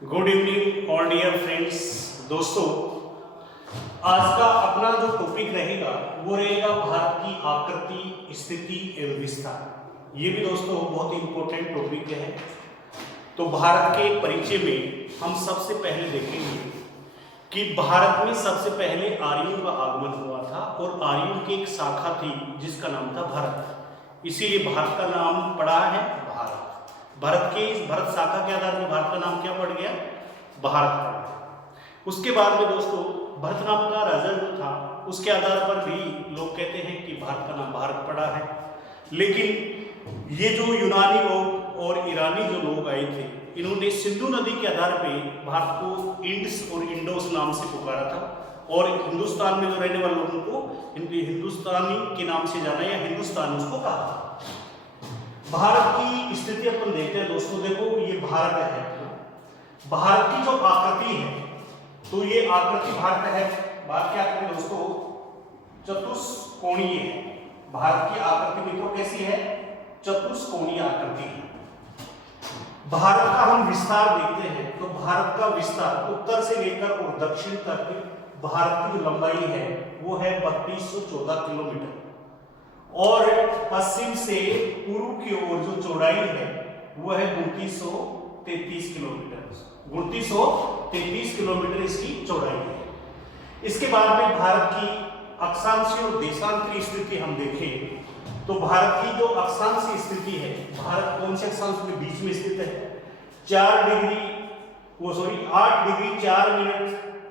Good evening all dear friends. दोस्तों, आज का अपना जो टॉपिक रहेगा वो रहेगा भारत की आकृति, स्थिति एवं विस्तार। ये भी दोस्तों बहुत ही इंपॉर्टेंट टॉपिक है। तो भारत के परिचय में हम सबसे पहले देखेंगे कि भारत में सबसे पहले आर्यों का आगमन हुआ था और आर्यों की एक शाखा थी जिसका नाम था भारत। इसीलिए भारत का नाम पड़ा है भारत। भारत शाखा के आधार पर भारत का नाम क्या पड़ गया? भारत पड़ गया। उसके बाद में दोस्तों भरत नाम का राजा जो था उसके आधार पर भी लोग कहते हैं कि भारत का नाम भारत पड़ा है। लेकिन ये जो यूनानी लोग और ईरानी जो लोग आए थे, इन्होंने सिंधु नदी के आधार पे भारत को इंड्स और इंडोस नाम से पुकारा था और हिंदुस्तान में जो रहने वाले लोगों को हिंदुस्तानी के नाम से जाना या हिंदुस्तान उसको कहा था। भारत की स्थिति अपन देखते हैं दोस्तों। देखो, ये भारत है। भारत की जो आकृति है तो ये आकृति भारत है। भारत की आकृति दोस्तों चतुष्कोणीय है। भारत की आकृति मित्रों कैसी है? चतुष्कोणीय आकृति है। भारत का हम विस्तार देखते हैं तो भारत का विस्तार उत्तर से लेकर और दक्षिण तक भारत की जो लंबाई है वो है 3214 किलोमीटर और पश्चिम से पूर्व की ओर जो चौड़ाई है वो है 2933 किलोमीटर। 2933 किलोमीटर इसकी चौड़ाई है। इसके बाद में भारत की अक्षांशीय और देशांतरीय स्थिति हम देखें तो भारत की जो अक्षांशीय स्थिति है, भारत कौन से अक्षांश के बीच में स्थित है? 8 डिग्री 4 मिनट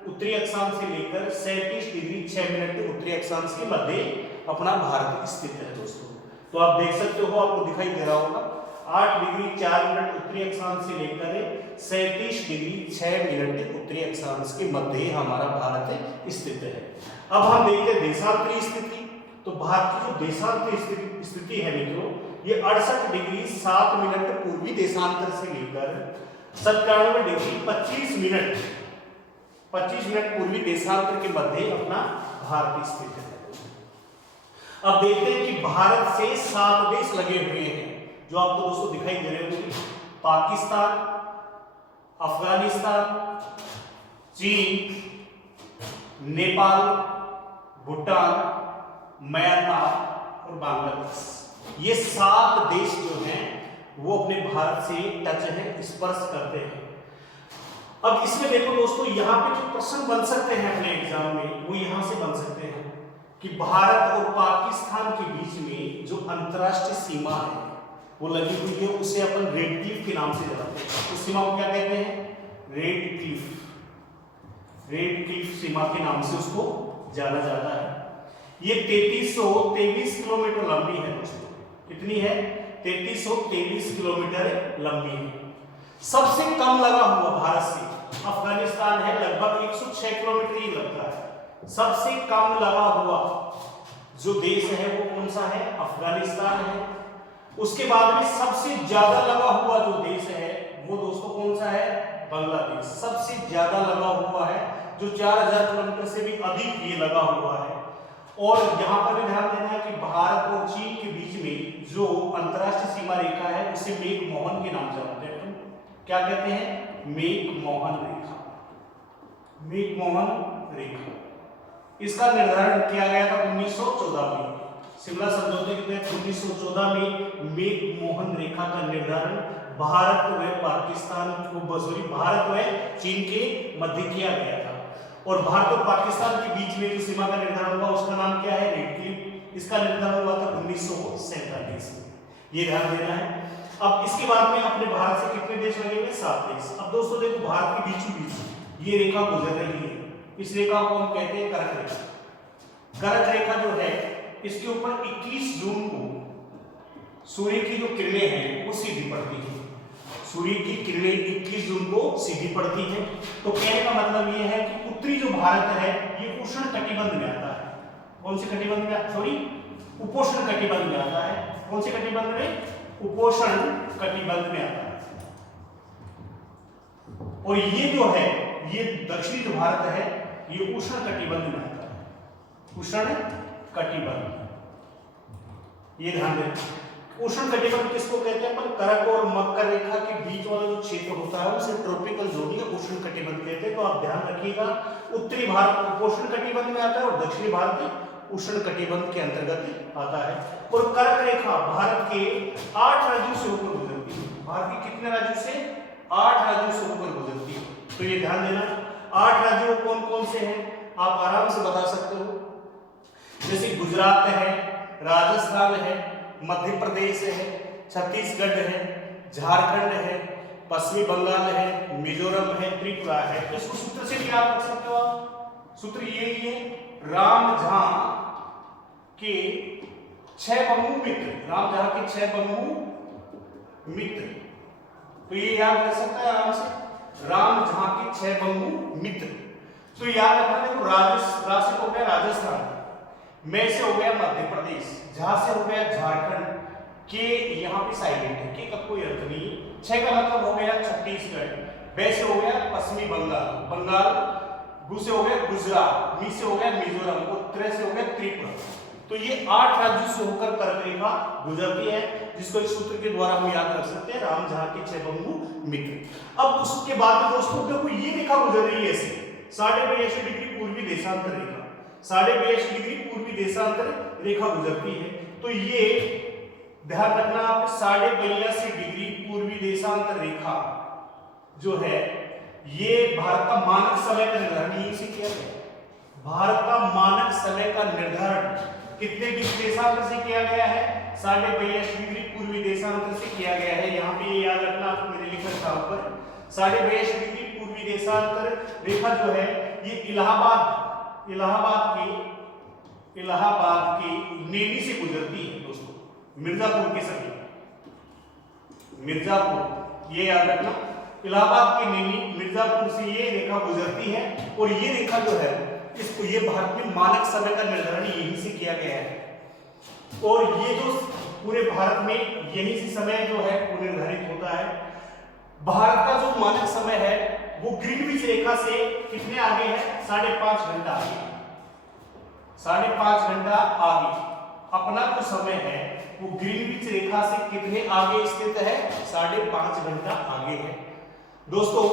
उत्तरी अक्षांश से लेकर 37 डिग्री 6 मिनट उत्तरी अक्षांश के मध्य अपना भारत स्थित है दोस्तों। तो आप देख सकते हो, आपको दिखाई दे रहा होगा 8 डिग्री 4 मिनट उत्तरी अक्षांश से लेकर 37 डिग्री 6 मिनट उत्तरी अक्षांश के मध्य हमारा भारत स्थित है। अब हम देखते हैं देशांतरीय स्थिति। तो भारत की जो देशांतरीय स्थिति है मित्रों, ये 68 डिग्री 7 मिनट पूर्वी देशांतर से लेकर 97 डिग्री 25 मिनट पूर्वी देशांतर के मध्य अपना भारत स्थित है। अब देखते हैं कि भारत से 7 देश लगे हुए हैं जो आपको दोस्तों दिखाई दे रहे होंगे। पाकिस्तान, अफगानिस्तान, चीन, नेपाल, भूटान, म्यांमार और बांग्लादेश। ये 7 देश जो हैं वो अपने भारत से टच है, स्पर्श करते हैं। अब इसमें देखो दोस्तों, यहाँ पे जो प्रश्न बन सकते हैं अपने एग्जाम में वो यहाँ से बन सकते हैं कि भारत और पाकिस्तान के बीच में जो अंतरराष्ट्रीय सीमा है वो लगी हुई है, उसे अपन रेड क्लिफ के नाम से जानते हैं। उस सीमा को क्या कहते हैं? रेड क्लिफ सीमा के नाम से उसको जाना जाता है। ये 3323 किलोमीटर लंबी है दोस्तों। कितनी है? 3323 किलोमीटर लंबी है। सबसे कम लगा हुआ भारत से अफगानिस्तान है, लगभग 106 किलोमीटर ही लगता है। सबसे कम लगा हुआ जो देश है वो कौन सा है? अफगानिस्तान है। उसके बाद में सबसे ज्यादा लगा हुआ जो देश है वो दोस्तों कौन सा है? बांग्लादेश। सबसे ज्यादा लगा हुआ है, जो 4000 किलोमीटर से भी अधिक ये लगा हुआ है। और यहाँ पर भी ध्यान देना है कि भारत और चीन के बीच में जो अंतरराष्ट्रीय सीमा रेखा है उसे मेक-मोहन के नाम से जानते हैं। क्या कहते हैं? मेक-मोहन रेखा। मेक-मोहन रेखा इसका निर्धारण किया गया था 1914 में। शिमला समझौते के तहत 1914 में मेक-मोहन रेखा का निर्धारण भारत व चीन के मध्य किया गया था। और भारत और पाकिस्तान के बीच में जो सीमा का निर्धारण हुआ उसका नाम क्या है? Red Cliff. इसका निर्धारण हुआ था 1947 में। ये ध्यान देना है। अब इसके बाद में अपने भारत से कितने देश लगे हुए? 7 देश। अब दोस्तों देखो, भारत के बीचों बीच ये रेखा गुजर रही है। इस रेखा को हम कहते हैं कर्क रेखा। कर्क रेखा जो है इसके ऊपर 21 जून को सूर्य की जो किरणें हैं वो सीधी पड़ती है। सूर्य की किरणें 21 जून को सीधी पड़ती है। तो कहने का मतलब ये है कि उत्तरी जो भारत है ये उष्ण कटिबंध में आता है। कौन से कटिबंध में? उपोष्ण कटिबंध में आता है। कौन से कटिबंध में? उपोष्ण कटिबंध में आता है। और ये जो है ये दक्षिणी जो भारत है ये उष्ण कटिबंध में आता है। उष्ण कटिबंध, ये ध्यान दें। उष्ण कटिबंध किसको कहते हैं अपन? कर्क और मकर रेखा के बीच वाला जो क्षेत्र होता है उसे ट्रॉपिकल जोन या उष्ण कटिबंध कहते हैं। तो आप ध्यान रखिएगा, उत्तरी भारत उष्ण कटिबंध में आता है और दक्षिणी भारत उष्ण कटिबंध के अंतर्गत आता है। और कर्क रेखा भारत के 8 राज्यों से होकर गुजरती है। भारत के कितने राज्यों से? 8 राज्यों से होकर गुजरती है। तो ये ध्यान देना, 8 राज्यों कौन कौन से हैं आप आराम से बता सकते हो। जैसे गुजरात है, राजस्थान है, मध्य प्रदेश है, छत्तीसगढ़ है, झारखंड है, पश्चिमी बंगाल है, मिजोरम है, त्रिपुरा है। तो इसको सूत्र से भी याद रख सकते हो आप। सूत्र ये है, राम जहां के 6 बंधु मित्र, राम जहां के 6 बंधु मित्र, तो ये याद रख सकता है आराम से, राम जहां के 6 बंधु मित्र। तो याद रखना, देखो राशि हो गया राजस्थान, में से हो गया मध्य प्रदेश, जहां से हो गया झारखंड, के यहाँ पे साइलेंट है, के का कोई अर्थ नहीं। 6 का मतलब हो गया छत्तीसगढ़, बे से हो गया पश्चिमी बंगाल, गु से हो गया गुजरात, मी से हो गया मिजोरम और त्रे से हो गया त्रिपुरा। तो ये 8 राज्यों से होकर कर्क रेखा गुजरती है, जिसको इस सूत्र के द्वारा हम याद रख सकते हैं, राम जहां के 6 बंधु मित्र। अब उसके बाद दोस्तों देखो ये रेखा गुजर रही है ऐसे 82.5 डिग्री पूर्वी देशांतर रेखा, 82.5 डिग्री पूर्वी देशांतर रेखा गुजरती है। तो ये ध्यान रखना आप, 82.5 डिग्री पूर्वी देशांतर रेखा जो है ये भारत का मानक समय का निर्धारण यहीं से किया गया। भारत का मानक समय का निर्धारण कितने डिग्री देशांतर से किया गया है? 82.5 डिग्री पूर्वी देशांतर से किया गया है। यहाँ पे ये याद रखना, आपको मैंने लिखा था ऊपर, 82.5 डिग्री पूर्वी देशांतर रेखा जो है ये इलाहाबाद की नेली से गुजरती है दोस्तों, मिर्जापुर के समीप, मिर्जापुर, ये याद रखना, इलाहाबाद की नेली मिर्जापुर से ये रेखा गुजरती है। और ये रेखा जो है इसको, ये भारत में मानक समय का निर्धारण यहीं से किया गया है। और ये जो पूरे भारत में यहीं से समय जो है वो निर्धारित होता है। भारत का जो मानक समय है वो ग्रीनविच रेखा से कितने आगे है? 5.5 घंटा आगे, 5.5 घंटा आगे। अपना जो समय है वो ग्रीनविच रेखा से कितने आगे स्थित है? 5.5 घंटा आगे है। दोस्तों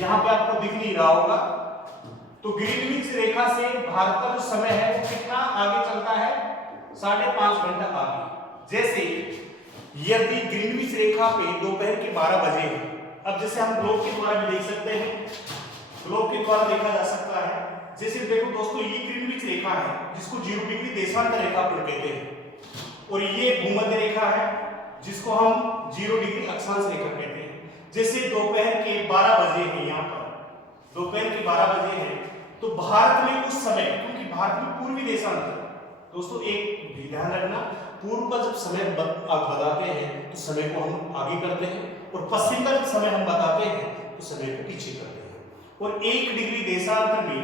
यहां पे आपको दिख नहीं रहा होगा, तो ग्रीनविच रेखा से भारत का जो समय है वो कितना आगे चलता है? 5.5 घंटा आगे। जैसे यदि ग्रीनविच रेखा पे दोपहर के 12 बजे है, अब जैसे हम ग्लोब के द्वारा भी देख सकते हैं, ग्लोब के द्वारा देखा जा सकता है। जैसे देखो दोस्तों ये ग्रीनविच रेखा है जिसको 0 डिग्री देशांतर रेखा पर कहते हैं, और ये भूमध्य रेखा है जिसको हम 0 डिग्री अक्षांश रेखा कहते हैं। जैसे दोपहर के 12 बजे है, यहाँ पर दोपहर के 12 बजे है, तो भारत में उस समय, क्योंकि भारत में पूर्वी देशांतर, दोस्तों एक ध्यान रखना, पूर्व का जब समय आप बताते हैं तो समय को हम आगे करते हैं, और पश्चिम का जब समय हम बताते हैं तो समय को पीछे करते हैं। और 1 डिग्री देशांतर में,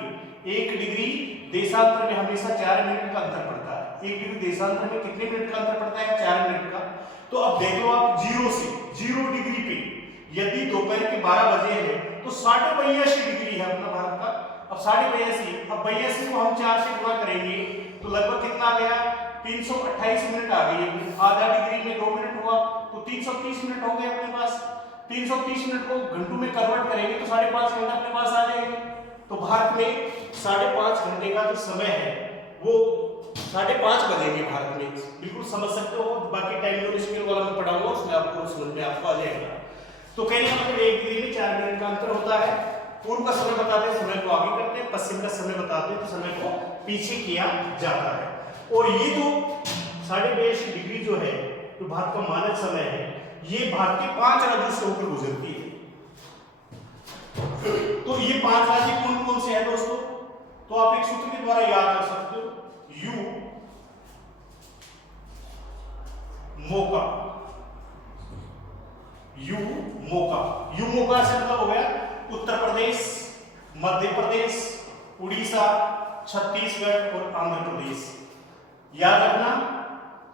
1 डिग्री देशांतर में हमेशा 4 मिनट का अंतर पड़ता है। 1 डिग्री देशांतर में कितने मिनट का अंतर पड़ता है? 4 मिनट का। तो अब देख लो आप, 0 डिग्री पे यदि दोपहर के 12 बजे है तो 82.5 डिग्री है अपना भारत का। अब 82.5, अब 82 को हम 4 से गुणा करेंगे तो लगभग कितना आ गया? 328 मिनट आ गई। आधा डिग्री में 2 मिनट हुआ तो 330 मिनट हो गए अपने पास। 330 मिनट को घंटों में कन्वर्ट करेंगे तो 5.5 घंटा अपने पास आ जाएंगे। तो भारत में 5.5 घंटे का जो समय है वो 5:30 बजेंगे भारत में। बिल्कुल समझ सकते हो, बाकी टाइम जोन स्केल वाला मैं पढ़ाऊंगा उसमें आपको समझ में आपको आ जाएगा। तो कहने का मतलब 1 डिग्री में 4 मिनट का अंतर होता है। पूर्व का समय बताते हैं, समय को आगे करते हैं, पश्चिम का समय बताते हैं तो समय को पीछे किया जाता है। और ये जो 82.5 डिग्री जो है, जो भारत का मानक समय है, ये भारत के 5 राज्यों से होकर गुजरती है। तो ये 5 राज्य कौन कौन से हैं दोस्तों? तो आप एक सूत्र के द्वारा याद कर सकते हो, यू मोका, यू मोका से मतलब हो गया उत्तर प्रदेश, मध्य प्रदेश, उड़ीसा, छत्तीसगढ़ और आंध्र प्रदेश। याद रखना,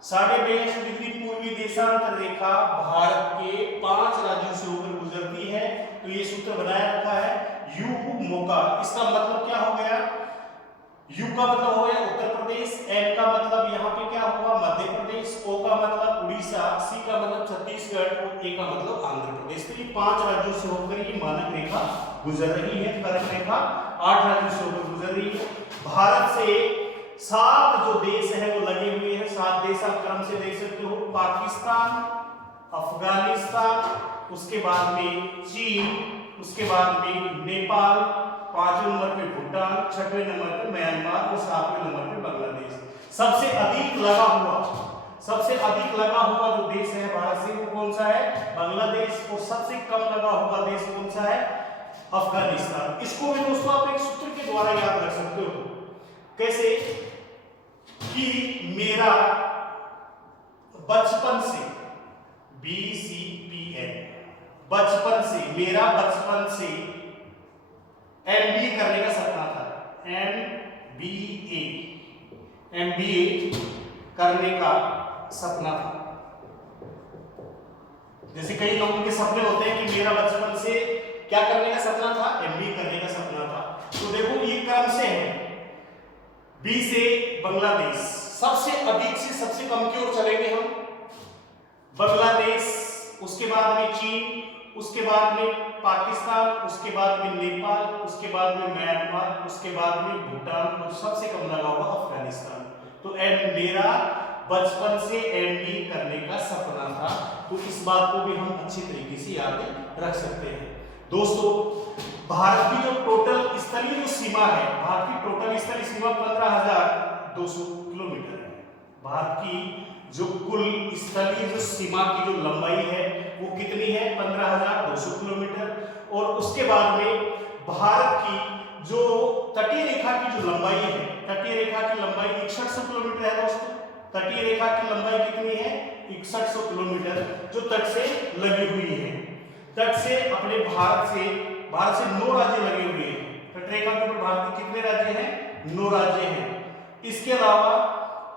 82.5 डिग्री पूर्वी देशांतर रेखा भारत के 5 राज्यों से होकर गुजरती है। तो ये सूत्र बनाया रखा है, यू मोका। इसका मतलब क्या हो गया? यू का मतलब हो गया उत्तर प्रदेश, एम का मतलब यहाँ पे क्या हुआ मध्य प्रदेश, ओ का मतलब उड़ीसा, सी का मतलब छत्तीसगढ़ और ए का मतलब आंध्र प्रदेश। तो ये 5 राज्यों से होकर ये मानक रेखा गुजर रही है। कर्क रेखा 8 राज्यों से होकर गुजर रही है। भारत से 7 जो देश है वो लगे हुए हैं। 7 देश आप क्रम से देख सकते हो, पाकिस्तान, अफगानिस्तान, उसके बाद में चीन, उसके बाद में नेपाल, 5वें नंबर पे भूटान, 6वें नंबर पे म्यांमार और 7वें नंबर पे बांग्लादेश। सबसे अधिक लगा हुआ जो देश है भारत से वो कौन सा है? बांग्लादेश। और सबसे कम लगा हुआ देश कौन सा है? अफगानिस्तान। इसको भी दोस्तों आप एक सूत्र के द्वारा याद रख सकते हो। कैसे कि मेरा बचपन से BCPN, बचपन से मेरा बचपन से MBA करने का सपना था। MBA करने का सपना था। जैसे कई लोगों के सपने होते हैं कि मेरा बचपन से क्या करने का सपना था? MBA करने का सपना था। तो देखो ये क्रम से है, बी से बांग्लादेश, सबसे अधिक से सबसे कम की ओर चलेंगे हम। बांग्लादेश, उसके बाद में चीन, उसके बाद में पाकिस्तान, उसके बाद में नेपाल, उसके बाद में म्यांमार, उसके बाद में भूटान और सबसे कम लगा हुआ अफगानिस्तान। तो मेरा बचपन से MBA करने का सपना था। तो इस बात को भी हम अच्छी तरीके से याद रख सकते हैं। दोस्तों भारत की जो टोटल स्थलीय जो सीमा है, भारत की टोटल स्थलीय सीमा 15,200 किलोमीटर है। भारत की जो कुल स्थलीय जो सीमा की जो लंबाई है वो कितनी है? 15,200 किलोमीटर। और उसके बाद में भारत की जो तटीय रेखा की जो लंबाई है, तटीय रेखा की लंबाई 6100 किलोमीटर है दोस्तों। तटीय रेखा की लंबाई कितनी है? 6100 किलोमीटर, जो तट से लगी हुई है। तट से अपने भारत से 9 राज्य लगे हुए हैं। तट रेखा के ऊपर भारत के कितने राज्य हैं? 9 राज्य हैं। इसके अलावा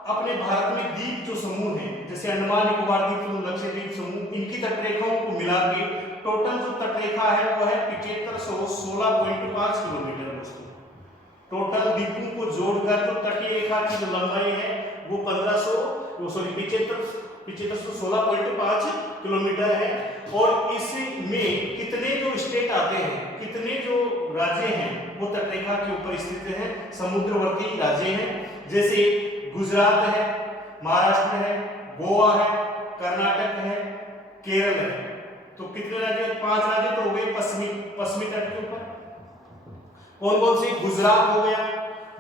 अपने भारत में द्वीप जो समूह हैं, जैसे अंडमान निकोबार द्वीप समूह, लक्षद्वीप समूह, इनकी तटरेखाओं को मिला के टोटल जो तटरेखा है वो है 7516.5 किलोमीटर दोस्तों। टोटल द्वीपों को जोड़कर जो तटीय रेखा की जो लंबाई है वो 7516.5 किलोमीटर है। और इसमें कितने जो स्टेट आते हैं, कितने जो राज्य हैं वो तटरेखा के ऊपर स्थित हैं, समुद्रवर्ती राज्य हैं। जैसे गुजरात है, महाराष्ट्र है, गोवा है, कर्नाटक है, केरल है। तो कितने राज्य? 5 राज्य तो हो गए पश्चिमी तट के ऊपर। कौन कौन से? गुजरात हो गया,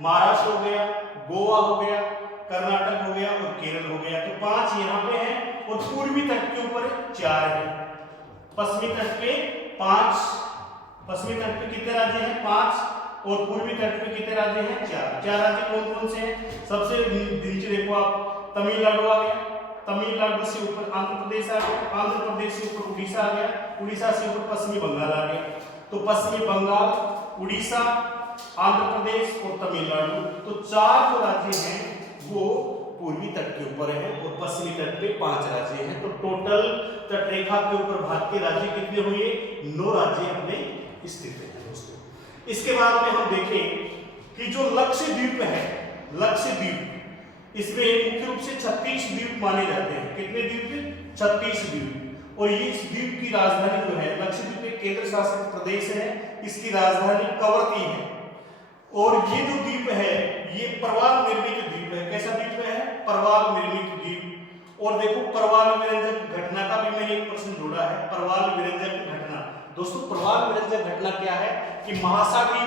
महाराष्ट्र हो गया, गोवा हो गया, कर्नाटक हो गया और केरल हो गया। तो 5 यहाँ पे हैं और पूर्वी तट के ऊपर 4 है। पश्चिमी तट पे 5, पश्चिमी तट पे कितने राज्य हैं? 5 और पूर्वी तट पे कितने राज्य हैं? 4 राज्य कौन कौन से हैं? सबसे नीचे देखो आप, तमिलनाडु आ गया, तमिलनाडु से ऊपर आंध्र प्रदेश आ गया, आंध्र प्रदेश से ऊपर उड़ीसा आ गया, उड़ीसा से ऊपर पश्चिमी बंगाल आ गया। तो पश्चिमी बंगाल, उड़ीसा, आंध्र प्रदेश और तमिलनाडु, तो 4 जो राज्य हैं वो पूर्वी तट के ऊपर है और पश्चिमी तट पे 5 राज्य हैं। तो टोटल तटरेखा के ऊपर भारत के राज्य कितने हुए? 9 राज्य अपने स्थित हैं दोस्तों। इसके बाद में हम देखें कि जो लक्षद्वीप है, लक्षद्वीप, इसमें मुख्य रूप से 36 द्वीप माने जाते हैं। कितने द्वीप? 36 द्वीप। और ये इस द्वीप की राजधानी जो है, लक्षद्वीप एक केंद्र शासित प्रदेश है, इसकी राजधानी कवरत्ती है। और ये जो द्वीप है ये प्रवाल निर्मित द्वीप है। कैसा द्वीप है? प्रवाल निर्मित द्वीप। और देखो प्रवाल विरंजक घटना का भी मैंने एक प्रश्न जोड़ा है। प्रवाल विरंजक घटना दोस्तों, प्रवाल विरंजक घटना क्या है कि महासागरीय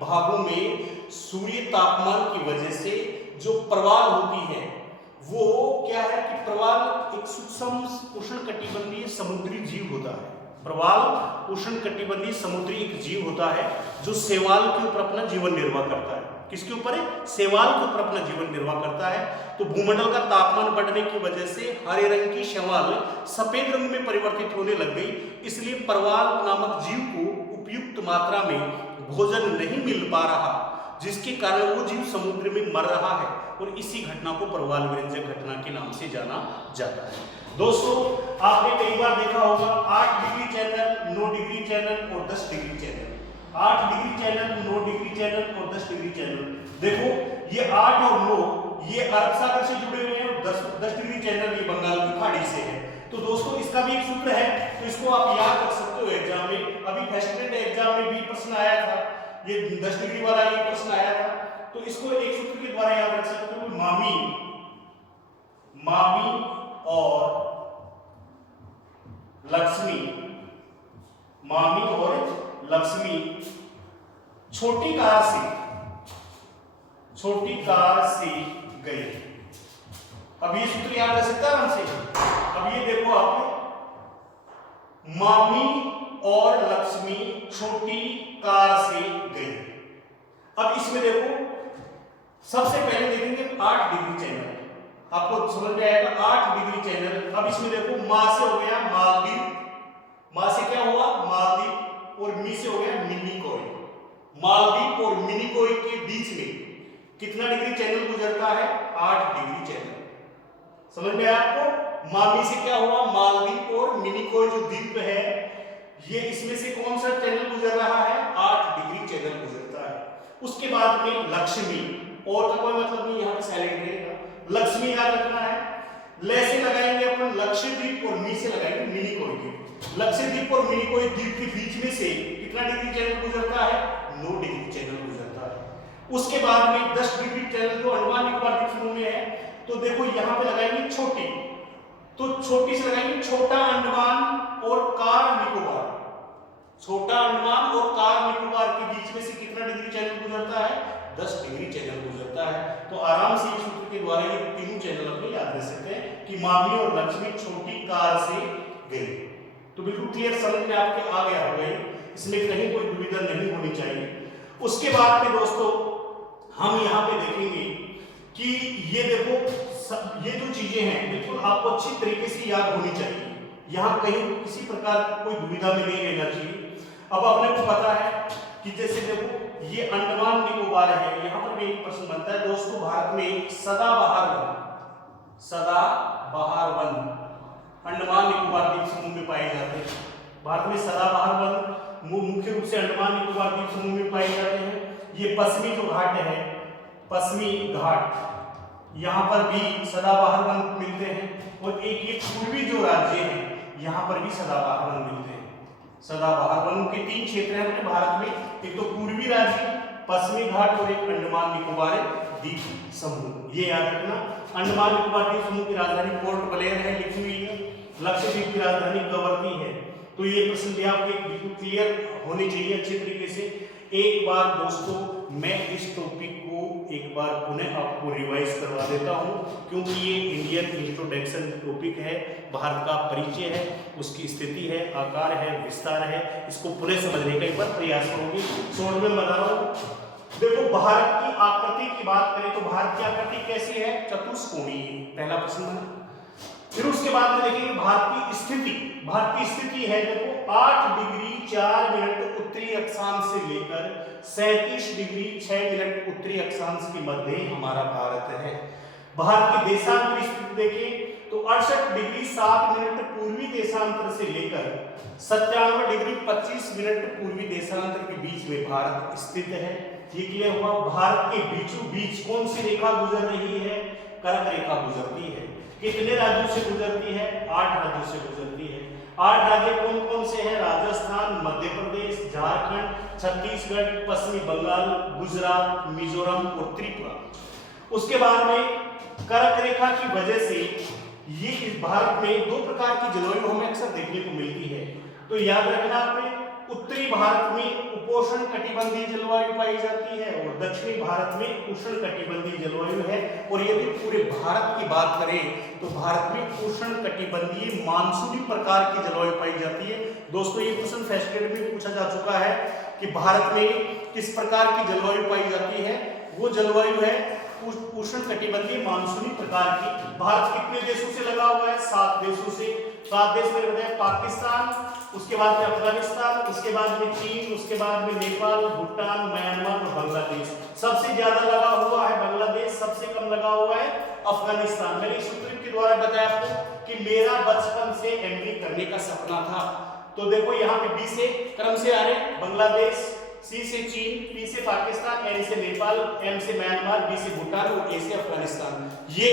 भागों में सूर्य तापमान की वजह से जो प्रवाल होती है वो क्या है कि प्रवाल एक सूक्ष्म उष्णकटिबंधीय समुद्री जीव होता है। प्रवाल उष्णकटिबंधीय समुद्री एक जीव होता है जो शैवाल के ऊपर अपना जीवन निर्वाह करता है। किसके ऊपर है? शैवाल के ऊपर अपना जीवन निर्वाह करता है। तो भूमंडल का तापमान बढ़ने की वजह से हरे रंग की शैवाल सफेद रंग में परिवर्तित होने लग गई। इसलिए प्रवाल नामक जीव को उपयुक्त मात्रा में भोजन नहीं मिल पा रहा, जिसके कारण वो जीव समुद्र में मर रहा है और इसी घटना को प्रवाल विरंजक घटना के नाम से जाना जाता है। दोस्तों आपने कई बार देखा होगा 8 डिग्री चैनल, 9 डिग्री चैनल और 10 degree channel. 8 degree channel, 9 degree channel और 10 डिग्री चैनल। देखो ये 8 और 9 ये अरब सागर से जुड़े हुए हैं और 10 डिग्री चैनल ये बंगाल की खाड़ी से है। तो दोस्तों इसका भी एक सूत्र है, तो इसको आप याद रख सकते हो एग्जाम में। अभी फर्स्ट ग्रेड एग्जाम में भी प्रश्न आया था, ये 10 डिग्री वाला ये प्रश्न आया था, तो इसको एक सूत्र के द्वारा याद रख सकते हो, मामी और लक्ष्मी, मामी और लक्ष्मी छोटी कार से गई। अब ये सूत्र याद रह सकता है हमसे। अब ये देखो आप, मामी और लक्ष्मी छोटी कार से गई। अब इसमें देखो सबसे पहले देखेंगे 8 डिग्री चैनल, आपको समझ में आएगा 8 डिग्री चैनल। अब इसमें देखो मां से हो गया मालदीव, मां से क्या हुआ मालदीव, और मी से हो गया मिनिकोय। मालदीव और मिनिकोय के बीच में कितना डिग्री चैनल गुजरता है 8 डिग्री चैनल। समझ में आया आपको। मामी से क्या हुआ मालदीव और मिनिकोय जो द्वीप है ये, इसमें से कौन सा चैनल गुजर रहा है 8 डिग्री चैनल गुजरता है। उसके बाद में लक्ष्मी, और का कोई मतलब नहीं, यहाँ पे साइलेंट रहेगा। लक्ष्मी याद रखना है, ले से लगाएंगे अपन लक्षद्वीप और मी से लगाएंगे मिनिकोय द्वीप। लक्षद्वीप और मिनिकोय द्वीप के बीच में से कितना डिग्री चैनल गुजरता है 9 डिग्री चैनल गुजरता है। उसके बाद में 10 डिग्री चैनल जो अंडमान निकोबार द्वीप समूह में है, तो देखो यहाँ पे लगाएंगे छोटी, तो छोटी से लगाएंगे छोटा अंडमान और कार निकोबार। छोटा अंडमान और कार निकोबार के बीच में से कितना डिग्री चैनल गुजरता है 10 डिग्री चैनल गुजरता है। तो आराम से इस सूत्र के द्वारा ये तीनों चैनल अपने याद रख सकते हैं कि मामी और लक्ष्मी छोटी कार से गई। तो बिल्कुल क्लियर समझ में आपके आ गया होगा, इसमें कहीं कोई दुविधा नहीं होनी चाहिए। उसके बाद में दोस्तों हम यहाँ पे देखेंगे कि ये देखो ये जो चीजें हैं बिल्कुल आपको अच्छी तरीके से याद होनी चाहिए, यहाँ कहीं किसी प्रकार कोई दुविधा में नहीं रहना चाहिए। अब अपने को पता है कि जैसे देखो ये अंडमान निकोबार है, यहाँ पर भी एक प्रश्न बनता है दोस्तों, भारत में सदाबहार वन अंडमान निकोबार द्वीप समूह में पाए जाते हैं। भारत में सदाबहार वन मुख्य रूप से अंडमान निकोबार द्वीप समूह में पाए जाते हैं। ये पश्चिमी जो घाट है, पश्चिमी घाट, यहाँ पर भी सदाबहार वन मिलते हैं, और एक ये पूर्वी जो राज्य है यहाँ पर भी सदाबहार वन मिलते हैं। सदाबहार वन के 3 क्षेत्र हैं अपने भारत में, एक तो पूर्वी राज्य, पश्चिमी घाट और एक अंडमान निकोबार द्वीप समूह। ये याद रखना। अंडमान निकोबार द्वीप समूह की राजधानी पोर्ट ब्लेयर है, लिखी हुई है। लक्षद्वीप की राजधानी कवरत्ती है। तो ये प्रश्न भी आपके बिल्कुल क्लियर होने चाहिए अच्छे तरीके से। एक बार दोस्तों मैं इस टॉपिक को एक बार पुनः आपको रिवाइज करवा देता हूं, क्योंकि ये इंडियन इंट्रोडक्शन टॉपिक है, भारत का परिचय है, उसकी स्थिति है, आकार है, विस्तार है, इसको पुनः समझने का एक बार प्रयास करोगे। शॉर्ट में बता रहा हूं, देखो भारत की आकृति की बात करें तो भारत की आकृति कैसी है चतुष्कोणीय, पहला प्रश्न। फिर उसके बाद में देखेंगे भारत की स्थिति। भारत की स्थिति है देखो 8 डिग्री 4 मिनट उत्तरी अक्षांश से लेकर 37 डिग्री 6 मिनट उत्तरी अक्षांश के मध्य हमारा भारत है। भारत की देशांतर स्थिति देखें तो 68 डिग्री 7 मिनट पूर्वी देशांतर से लेकर 97 डिग्री 25 मिनट पूर्वी देशांतर के बीच में भारत स्थित है। ये क्लियर हुआ। भारत के बीचों बीच कौन सी रेखा गुजर रही है, कर्क रेखा गुजरती है। कितने राज्यों से गुजरती है 8 राज्यों से गुजरती है। 8 राज्य कौन कौन से हैं, राजस्थान, मध्य प्रदेश, झारखंड, छत्तीसगढ़, पश्चिमी बंगाल, गुजरात, मिजोरम और त्रिपुरा। उसके बाद में कर्क रेखा की वजह से ये इस भारत में 2 प्रकार की जलवायु हमें अक्सर देखने को मिलती है। तो याद रखना आपने, उत्तरी भारत में उपोष्ण कटिबंधीय जलवायु पाई जाती है और दक्षिणी भारत में उष्ण कटिबंधीय जलवायु है। और यदि पूरे भारत की बात करें तो भारत में उष्ण कटिबंधीय मानसूनी प्रकार की जलवायु पाई जाती है। दोस्तों ये क्वेश्चन फर्स्ट ग्रेड में पूछा जा चुका है कि भारत में किस प्रकार की जलवायु पाई जाती है। वो जलवायु है उष्ण कटिबंधीय मानसूनी प्रकार की। भारत कितने देशों से लगा हुआ है 7 देशों से। 7 देश में बताया पाकिस्तान, उसके बाद में अफगानिस्तान, उसके बाद में चीन, उसके बाद में नेपाल, भूटान, म्यांमार और बांग्लादेश। सबसे ज्यादा लगा हुआ है बांग्लादेश, सबसे कम लगा हुआ है अफगानिस्तान। मैंने इस सूत्र के द्वारा बताया आपको कि मेरा बचपन से एमबी करने का सपना था। तो देखो यहाँ पे बी से क्रम से आ रहे बांग्लादेश, सी से चीन, पी से पाकिस्तान, एन से नेपाल, एम से म्यांमार, बी से भूटान और ए से अफगानिस्तान। ये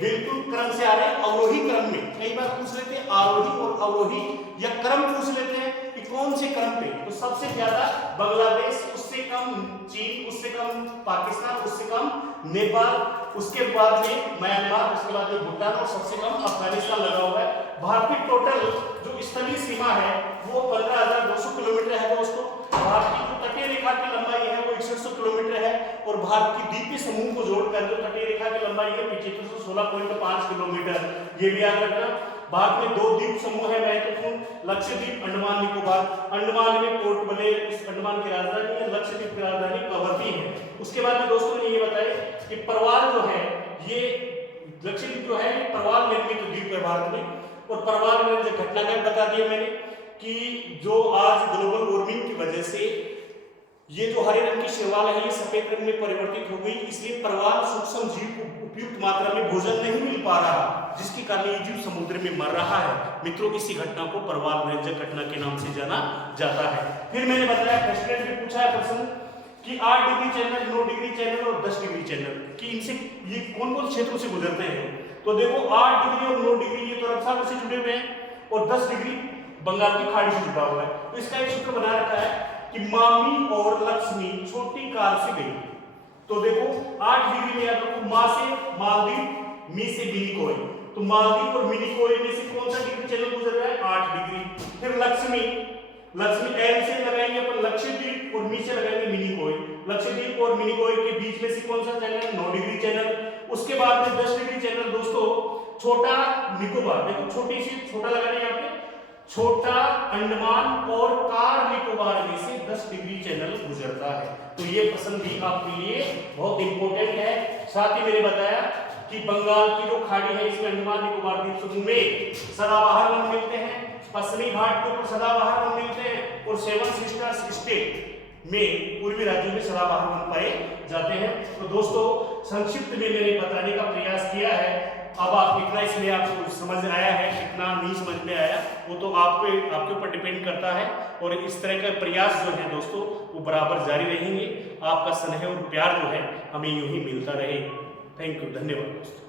बिल्कुल क्रम से आ रहे हैं, अवरोही क्रम में। कई बार पूछ लेते हैं आरोही और अवरोही या क्रम पूछ लेते हैं कि कौन से क्रम पे। तो सबसे ज्यादा बांग्लादेश, उससे कम चीन, उससे कम पाकिस्तान, उससे कम नेपाल, उसके बाद में म्यांमार, उसके बाद में भूटान और सबसे कम अफगानिस्तान लगा हुआ है। भारत की टोटल जो स्थलीय सीमा है वो 15,200 किलोमीटर है दोस्तों। भारत की जो तटीय रेखा की लंबाई है वो 6100 किलोमीटर है और भारत की द्वीपीय समूह को जोड़कर जो तटीय रेखा की लंबाई है 7516.5 किलोमीटर। ये भी याद रखना। भारत में 2 द्वीप समूह है महत्वपूर्ण, लक्षद्वीप, अंडमान निकोबार। अंडमान में पोर्ट ब्लेयर इस अंडमान की राजधानी है, लक्षद्वीप की राजधानी कवरत्ती है। उसके बाद में दोस्तों ने ये बताया कि परवाल जो है ये लक्षद्वीप जो है परवाल निर्मित द्वीप है भारत में। और परवाल में जो घटनाक्रम बता दिया मैंने कि जो आज ग्लोबल वार्मिंग की वजह से ये जो हरे रंग की शैवाल है ये सफेद रंग में परिवर्तित हो गई, इसलिए परवाल सूक्ष्म जीव को उपयुक्त मात्रा में भोजन नहीं मिल पा रहा, जिसके कारण ये जीव समुद्र में मर रहा है। मित्रों, इसी घटना को परवाल व्यंजक घटना के नाम से जाना जाता है। फिर मैंने बताया प्रेसिडेंट भी पूछा है प्रश्न कि 8 डिग्री चैनल, 9 डिग्री चैनल और 10 डिग्री चैनल कि इनसे ये कौन कौन क्षेत्रों से गुजरते हैं। तो देखो 8 डिग्री और 9 डिग्री ये तो अरब सागर से जुड़े हुए हैं और 10 डिग्री बंगाल की खाड़ी से जुड़ा हुआ है। तो इसका एक सूत्र बना रखा है कि मामी और लक्ष्मी छोटी कार से गई। तो देखो 8 डिग्री में याद रखो, माँ से मालदीव, मी से मिनिकोय। तो मालदीव और मिनिकोय में से कौन सा डिग्री चैनल गुजर रहा है? 8 डिग्री। फिर लक्ष्मी एल से लगाएंगे अपन लक्षद्वीप और मी से लगाएंगे मिनिकोय। लक्षद्वीप और मिनिकोय के बीच में से कौन सा चैनल? 9 degree channel. उसके बाद में 10 डिग्री चैनल दोस्तों छोटा निकोबार। देखो छोटी सी छोटा लगाना यहाँ पे, छोटा अंडमान और कार निकोबार में से 10 डिग्री चैनल गुजरता है। तो ये प्रश्न भी आपके लिए बहुत इंपॉर्टेंट है। साथ ही मैंने बताया कि बंगाल की जो खाड़ी है इसमें अंडमान निकोबार द्वीप समूह में सदाबहार वन मिलते हैं, पश्चिमी घाट के ऊपर सदाबहार वन मिलते हैं और 7 सिस्टर्स स्टेट में पूर्वी राज्यों में सदाबहार वन पाए जाते हैं। तो दोस्तों संक्षिप्त में मैंने बताने का प्रयास किया है। अब आप कितना इसमें आपको समझ आया है, कितना नहीं समझ में आया, वो तो आपके ऊपर डिपेंड करता है। और इस तरह का प्रयास जो है दोस्तों वो बराबर जारी रहेंगे। आपका स्नेह और प्यार जो है हमें यूं ही मिलता रहे। थैंक यू, धन्यवाद दोस्तों।